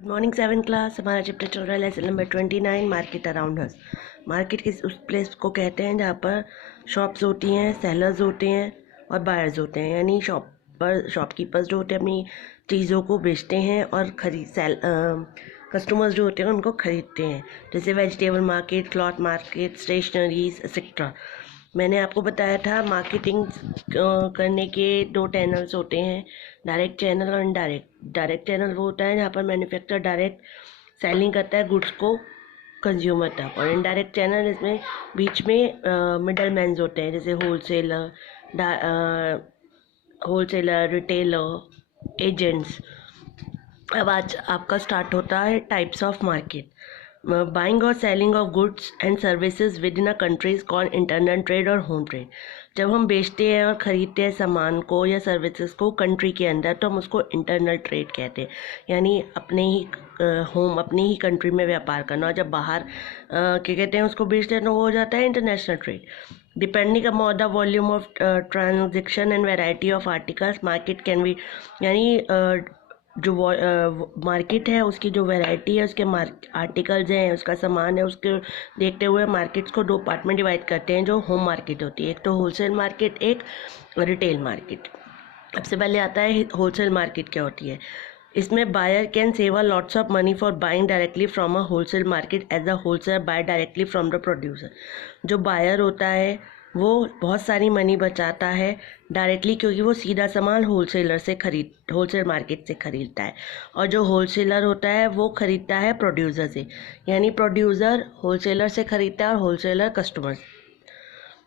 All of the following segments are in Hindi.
Morning 7 class. हमारा चैप्टर चल रहा है lesson number 29 market around us. Market किस उस प्लेस को कहते हैं जहाँ पर शॉप्स होती हैं, सेलर्स होते हैं और बायर्स होते हैं। यानी शॉपकीपर्स जो होते हैं अपनी चीज़ों को बेचते हैं और कस्टमर्स जो होते हैं उनको ख़रीदते हैं। जैसे vegetable market, cloth market, stationeries etcetera. मैंने आपको बताया था मार्केटिंग करने के दो चैनल्स होते हैं, डायरेक्ट चैनल और इनडायरेक्ट। डायरेक्ट चैनल वो होता है जहाँ पर मैन्युफैक्चरर डायरेक्ट सेलिंग करता है गुड्स को कंज्यूमर तक, और इनडायरेक्ट चैनल इसमें बीच में मिडल मैन्स होते हैं, जैसे होलसेलर, रिटेलर, एजेंट्स। अब आज आपका स्टार्ट होता है टाइप्स ऑफ मार्केट। बाइंग और selling of goods and services with in a country is called internal trade और होम ट्रेड। जब हम बेचते हैं और ख़रीदते हैं सामान को या सर्विसेज को कंट्री के अंदर, तो हम उसको इंटरनल ट्रेड कहते हैं, यानी अपने ही कंट्री में व्यापार करना। और जब बाहर क्या कहते हैं उसको बेचते हैं तो वो हो जाता है international trade. Depending upon the volume of transaction and variety of articles, market can be, यानी जो मार्केट है उसकी जो वैरायटी है, उसके आर्टिकल्स हैं, उसका सामान है, उसके देखते हुए मार्केट्स को दो पार्ट में डिवाइड करते हैं जो होम मार्केट होती है। एक तो होलसेल मार्केट, एक रिटेल मार्केट। सबसे पहले आता है होलसेल मार्केट क्या होती है। इसमें buyer can save a lots of money for buying directly from a wholesale market as a wholesaler buy directly from the producer. जो बायर होता है वो बहुत सारी मनी बचाता है डायरेक्टली, क्योंकि वो सीधा सामान होलसेल मार्केट से ख़रीदता है। और जो होलसेलर होता है वो ख़रीदता है प्रोड्यूसर से, यानी प्रोड्यूसर होलसेलर से ख़रीदता है और होलसेलर कस्टमर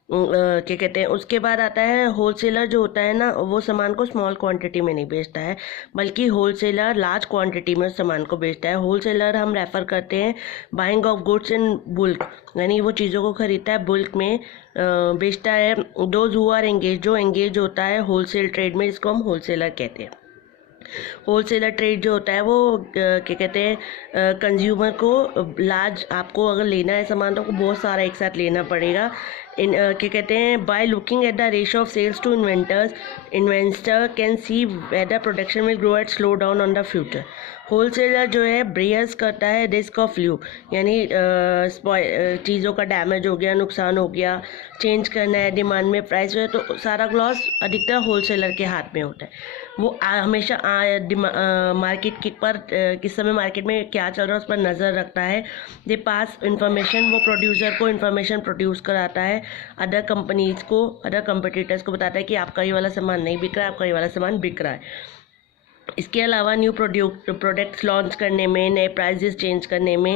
क्या कहते हैं। उसके बाद आता है होलसेलर जो होता है ना, वो सामान को स्मॉल क्वांटिटी में नहीं बेचता है, बल्कि होलसेलर लार्ज क्वांटिटी में उस सामान को बेचता है। होलसेलर हम रेफ़र करते हैं buying of goods in bulk, यानी वो चीज़ों को खरीदता है बल्क में, बेचता है। दोज हु आर एंगेज, जो एंगेज होता है होलसेल ट्रेड में, इसको हम होलसेलर कहते हैं। होलसेलर ट्रेड जो होता है वो क्या कहते हैं कंज्यूमर को लार्ज, आपको अगर लेना है सामान तो आपको बहुत सारा एक साथ लेना पड़ेगा। क्या कहते हैं by looking at the ratio of sales to investor can see whether production will grow at slow down on the future. Wholesaler जो है बेयर्स करता है रिस्क ऑफ फ्लू, यानी चीज़ों का डैमेज हो गया, नुकसान हो गया, चेंज करना है, डिमांड में प्राइस है, तो सारा लॉस अधिकतर होलसेलर के हाथ में होता है। वो हमेशा मार्केट पर किस समय मार्केट में क्या चल रहा है उस पर नज़र रखता है। दे पास इंफॉर्मेशन, वो प्रोड्यूसर को इंफॉर्मेशन प्रोड्यूस कराता है, अदर कंपनीज़ को, अदर कंपटीटर्स को बताता है कि आपका ये वाला सामान नहीं बिक रहा है, आपका ये वाला सामान बिक रहा है। इसके अलावा न्यू प्रोडक्ट्स लॉन्च करने में, नए प्राइजेस चेंज करने में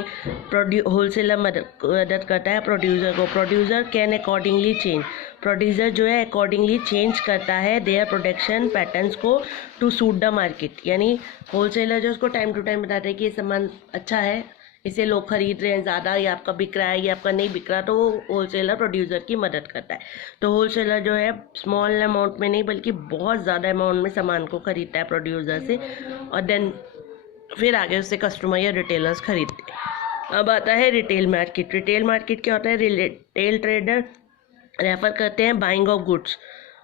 होलसेलर मदद करता है प्रोड्यूसर को। Producer can accordingly change, producer जो है अकॉर्डिंगली चेंज करता है देयर प्रोडक्शन पैटर्न्स को टू सूट द मार्केट, यानी होलसेलर जो उसको टाइम टू टाइम बताता है कि ये सामान अच्छा है, इसे लोग खरीद रहे हैं ज़्यादा, ये आपका बिक रहा है, ये आपका नहीं बिक रहा, तो वो होलसेलर प्रोड्यूसर की मदद करता है। तो होलसेलर जो है स्मॉल अमाउंट में नहीं बल्कि बहुत ज़्यादा अमाउंट में सामान को खरीदता है प्रोड्यूसर से, और देन फिर आगे उससे कस्टमर या रिटेलर्स खरीदते हैं। अब आता है रिटेल मार्केट। रिटेल मार्केट क्या होता है, रिटेल ट्रेडर रेफर करते हैं buying of goods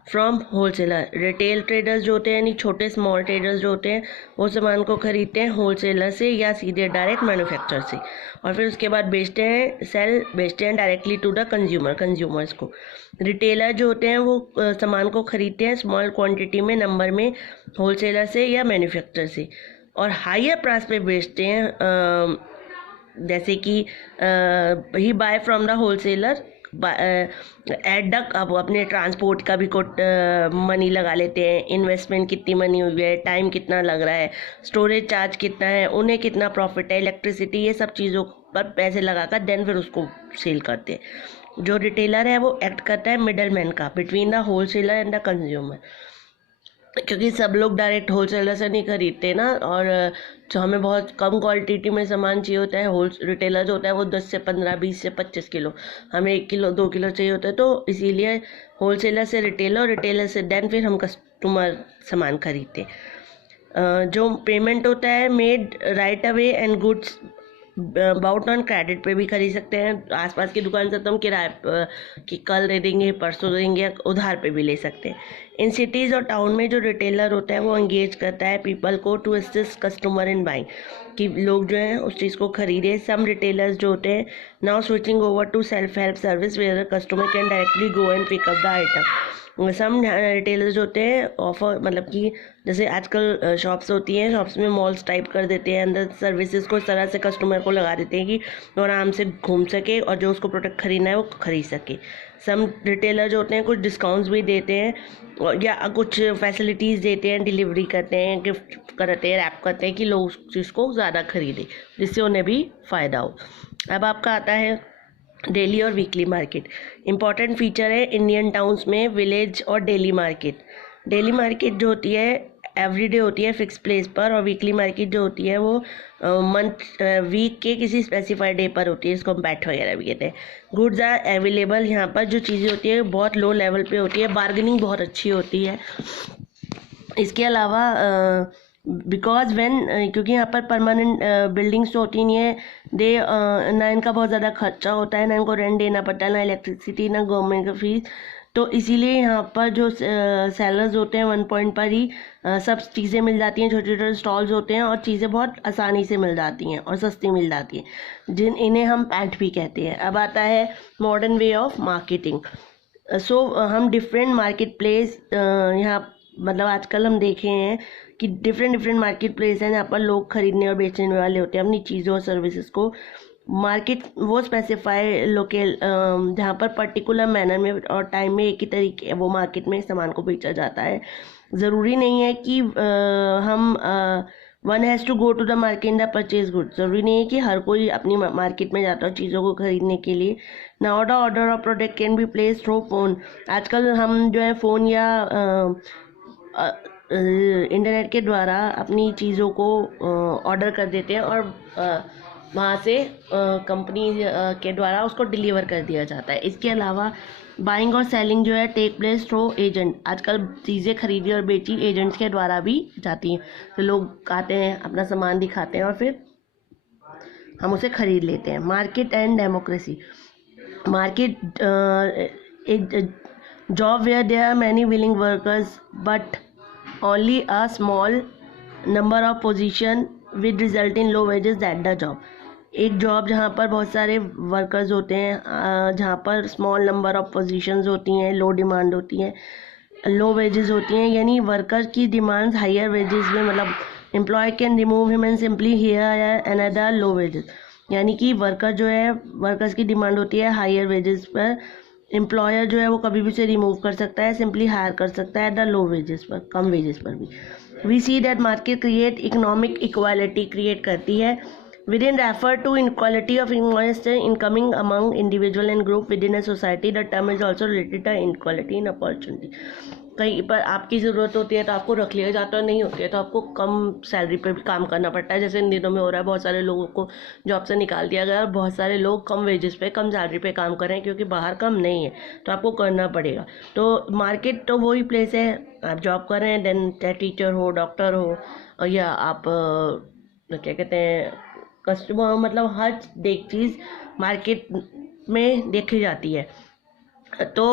from wholesaler. Retail traders जो होते हैं, यानी छोटे स्मॉल ट्रेडर्स जो होते हैं, वो सामान को खरीदते हैं होलसेलर से या सीधे डायरेक्ट मैन्युफैक्चरर से, और फिर उसके बाद बेचते हैं डायरेक्टली टू द कंज्यूमर्स को। रिटेलर जो होते हैं वो सामान को खरीदते हैं स्मॉल क्वांटिटी में, नंबर में, होलसेलर से या मैन्युफैक्चरर से, और हायर प्राइस पे बेचते हैं, जैसे कि he buy from the wholesaler at the, अब अपने ट्रांसपोर्ट का भी मनी लगा लेते हैं, इन्वेस्टमेंट कितनी मनी हुई है, टाइम कितना लग रहा है, स्टोरेज चार्ज कितना है, उन्हें कितना प्रॉफिट है, इलेक्ट्रिसिटी, ये सब चीज़ों पर पैसे लगाकर देन फिर उसको सेल करते हैं। जो रिटेलर है वो एक्ट करता है मिडल मैन का, between the wholesaler and the consumer, क्योंकि सब लोग डायरेक्ट होलसेलर से नहीं खरीदते ना, और जो हमें बहुत कम क्वांटिटी में सामान चाहिए होता है, रिटेलर जो होता है वो 10 से 15, 20 से 25 किलो, हमें 1 किलो 2 किलो चाहिए होता है, तो इसीलिए होलसेलर से रिटेलर से देन फिर हम कस्टमर सामान खरीदते हैं। जो पेमेंट होता है made right away and goods bought on credit पे भी खरीद सकते हैं, आसपास की दुकान से तो हम किराए कि कल दे देंगे परसों दे देंगे, उधार पे भी ले सकते हैं। इन सिटीज़ और टाउन में जो रिटेलर होता है वो एंगेज करता है पीपल को to assist customer in buying, कि लोग जो हैं उस चीज़ को खरीदे। सम रिटेलर्स जो होते हैं now switching over to self help service where customer can directly go and pick up the item. Some retailers होते हैं ऑफर, मतलब कि जैसे आजकल शॉप्स होती हैं, शॉप्स में मॉल्स टाइप कर देते हैं, अंदर सर्विसेज को इस तरह से कस्टमर को लगा देते हैं कि वो आराम से घूम सके और जो उसको प्रोडक्ट खरीदना है वो खरीद सके। सम रिटेलर जो होते हैं कुछ डिस्काउंट्स भी देते हैं या कुछ फैसिलिटीज़ देते हैं, डिलीवरी करते हैं, गिफ्ट करते हैं, रैप करते हैं कि लोग उस चीज़ को ज़्यादा खरीदें जिससे उन्हें भी फ़ायदा हो। अब आपका आता है डेली और वीकली मार्केट। इंपॉर्टेंट फीचर है इंडियन टाउन्स में विलेज और डेली मार्केट। डेली मार्केट जो होती है एवरीडे होती है फिक्स प्लेस पर, और वीकली मार्केट जो होती है वो मंथ वीक के किसी स्पेसिफाइड डे पर होती है, इसको हम बैठ वगैरह भी कहते हैं। गुड्स आर अवेलेबल, यहाँ पर जो चीज़ें होती है बहुत लो लेवल पे होती है, बार्गेनिंग बहुत अच्छी होती है। इसके अलावा बिकॉज व्हेन क्योंकि यहाँ पर परमानेंट बिल्डिंग्स तो होती नहीं है, दे ना इनका बहुत ज़्यादा खर्चा होता है, ना इनको रेंट देना पड़ता है, ना इलेक्ट्रिसिटी, ना गवर्नमेंट का फीस, तो इसीलिए यहाँ पर जो सेलर्स होते हैं 1 पॉइंट पर ही सब चीज़ें मिल जाती हैं, छोटे छोटे स्टॉल्स होते हैं और चीज़ें बहुत आसानी से मिल जाती हैं और सस्ती मिल जाती हैं, इन्हें हम पैठ भी कहते हैं। अब आता है मॉडर्न वे ऑफ मार्केटिंग। सो हम डिफरेंट मार्केट प्लेस यहाँ मतलब आजकल हम देखे हैं कि डिफरेंट मार्केट प्लेस हैं जहाँ पर लोग खरीदने और बेचने वाले होते हैं अपनी चीज़ों और सर्विसेज को। मार्केट वो स्पेसिफाई लोकल जहाँ पर पर्टिकुलर मैनर में और टाइम में एक ही तरीके वो मार्केट में सामान को बेचा जाता है। ज़रूरी नहीं है कि हम one has to go to the market in the purchase good, ज़रूरी नहीं है कि हर कोई अपनी मार्केट में जाता हो चीज़ों को खरीदने के लिए। Now the order of product can be place through phone. आजकल हम जो है फ़ोन या इंटरनेट के द्वारा अपनी चीज़ों को ऑर्डर कर देते हैं और वहाँ से कंपनी के द्वारा उसको डिलीवर कर दिया जाता है। इसके अलावा बाइंग और सेलिंग जो है टेक प्लेस थ्रू एजेंट। आजकल चीज़ें खरीदी और बेची एजेंट्स के द्वारा भी जाती हैं, तो लोग आते हैं अपना सामान दिखाते हैं और फिर हम उसे खरीद लेते हैं। Market and democracy. मार्केट एक job where there are many willing workers but only a small number of position with result in low wages that the job। एक जॉब जहाँ पर बहुत सारे वर्कर्स होते हैं, जहाँ पर स्मॉल नंबर ऑफ पोजीशंस होती हैं, लो डिमांड होती है, लो वेजेस होती हैं, यानी वर्कर की डिमांड्स हायर वेजेस में, मतलब employ can remove him and simply hire another low wages, यानी कि वर्कर जो है वर्कर्स की डिमांड होती है हायर वेजेस पर, एम्प्लॉयर जो है वो कभी भी उसे रिमूव कर सकता है, सिंपली हायर कर सकता है द लो वेजेस पर, कम वेजेस पर भी। We see that market create economic equality create करती है। Within refer to inequality of incoming among individual and group within a society, the term is also related to inequality in opportunity. कहीं पर आपकी ज़रूरत होती है तो आपको रख लिया जाता है, नहीं होती है तो आपको कम सैलरी पे भी काम करना पड़ता है, जैसे इन दिनों में हो रहा है, बहुत सारे लोगों को जॉब से निकाल दिया गया और बहुत सारे लोग कम वेजेस पे कम सैलरी पे काम कर रहे हैं क्योंकि बाहर कम नहीं है, तो आपको करना पड़ेगा। तो मार्केट तो वही प्लेस है, आप जॉब कर रहे हैं, देन चाहे टीचर हो, डॉक्टर हो, या आप क्या कहते हैं कस्टमर, मतलब हर चीज़ मार्केट में देखी जाती है। तो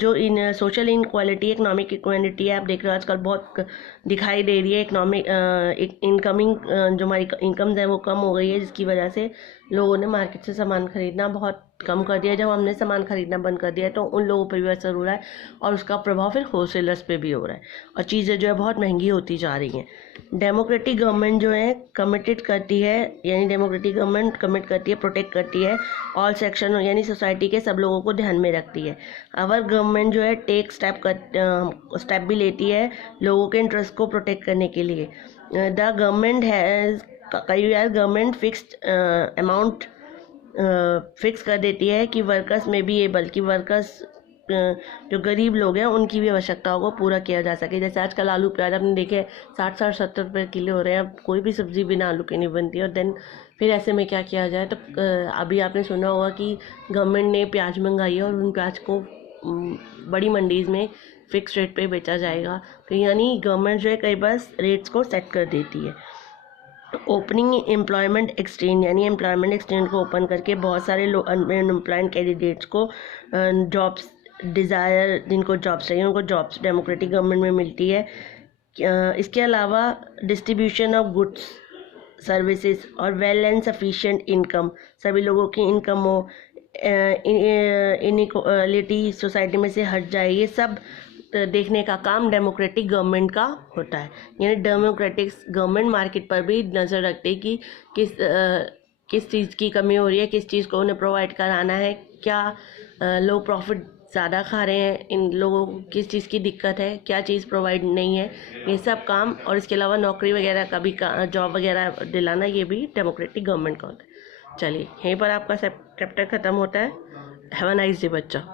जो इन सोशल इनक्वालिटी इकोनॉमिक इक्वालिटी है, आप देख रहे हो आजकल बहुत दिखाई दे रही है। इकोनॉमिक इनकमिंग जो हमारी इनकम्स है वो कम हो गई है, जिसकी वजह से लोगों ने मार्केट से सामान खरीदना बहुत कम कर दिया। जब हमने सामान खरीदना बंद कर दिया है तो उन लोगों पर भी असर हो रहा है और उसका प्रभाव फिर होलसेलर्स पे भी हो रहा है और चीज़ें जो है बहुत महंगी होती जा रही हैं। डेमोक्रेटिक गवर्नमेंट जो है कमिटेड करती है, यानी डेमोक्रेटिक गवर्नमेंट कमिट करती है, प्रोटेक्ट करती है ऑल सेक्शन, यानी सोसाइटी के सब लोगों को ध्यान में रखती है। अवर गवर्नमेंट जो है टेक स्टेप भी लेती है लोगों के इंटरेस्ट को प्रोटेक्ट करने के लिए। द गवर्नमेंट हैज़ कई बार गवर्नमेंट फिक्स्ड अमाउंट फिक्स कर देती है कि वर्कर्स में भी एबल, कि वर्कर्स जो गरीब लोग हैं उनकी भी आवश्यकताओं को पूरा किया जा सके। जैसे आजकल आलू प्याज आपने देखे 60-70 रुपये किलो हो रहे हैं, कोई भी सब्ज़ी बिना आलू के नहीं बनती। और देन फिर ऐसे में क्या किया जाए, तो अभी आपने सुना होगा कि गवर्नमेंट ने प्याज मंगाई है और उन प्याज को बड़ी मंडीज़ में फ़िक्स रेट पे बेचा जाएगा। तो यानी गवर्नमेंट जो है कई बार रेट्स को सेट कर देती है। ओपनिंग एम्प्लॉयमेंट एक्सचेंज, यानी एम्प्लॉयमेंट एक्सचेंज को ओपन करके बहुत सारे अनएम्प्लॉयड कैंडिडेट्स को जॉब्स डिज़ायर, जिनको जॉब्स चाहिए उनको जॉब्स डेमोक्रेटिक गवर्नमेंट में मिलती है। इसके अलावा डिस्ट्रीब्यूशन ऑफ गुड्स सर्विसेज और वेल एंड सफिशिएंट इनकम, सभी लोगों की इनकम हो, इनइक्वालिटी सोसाइटी में से हट जाए, ये सब देखने का काम डेमोक्रेटिक गवर्नमेंट का होता है। यानी डेमोक्रेटिक गवर्नमेंट मार्केट पर भी नज़र रखते हैं कि किस चीज़ की कमी हो रही है, किस चीज़ को उन्हें प्रोवाइड कराना है, क्या लोग प्रॉफिट ज़्यादा खा रहे हैं, इन लोगों को किस चीज़ की दिक्कत है, क्या चीज़ प्रोवाइड नहीं है, ये सब काम। और इसके अलावा नौकरी वगैरह का भी जॉब वगैरह दिलाना, ये भी डेमोक्रेटिक गवर्नमेंट का होता है। चलिए, यहीं पर आपका चैप्टर ख़त्म होता है। हैव अ नाइस डे बच्चा।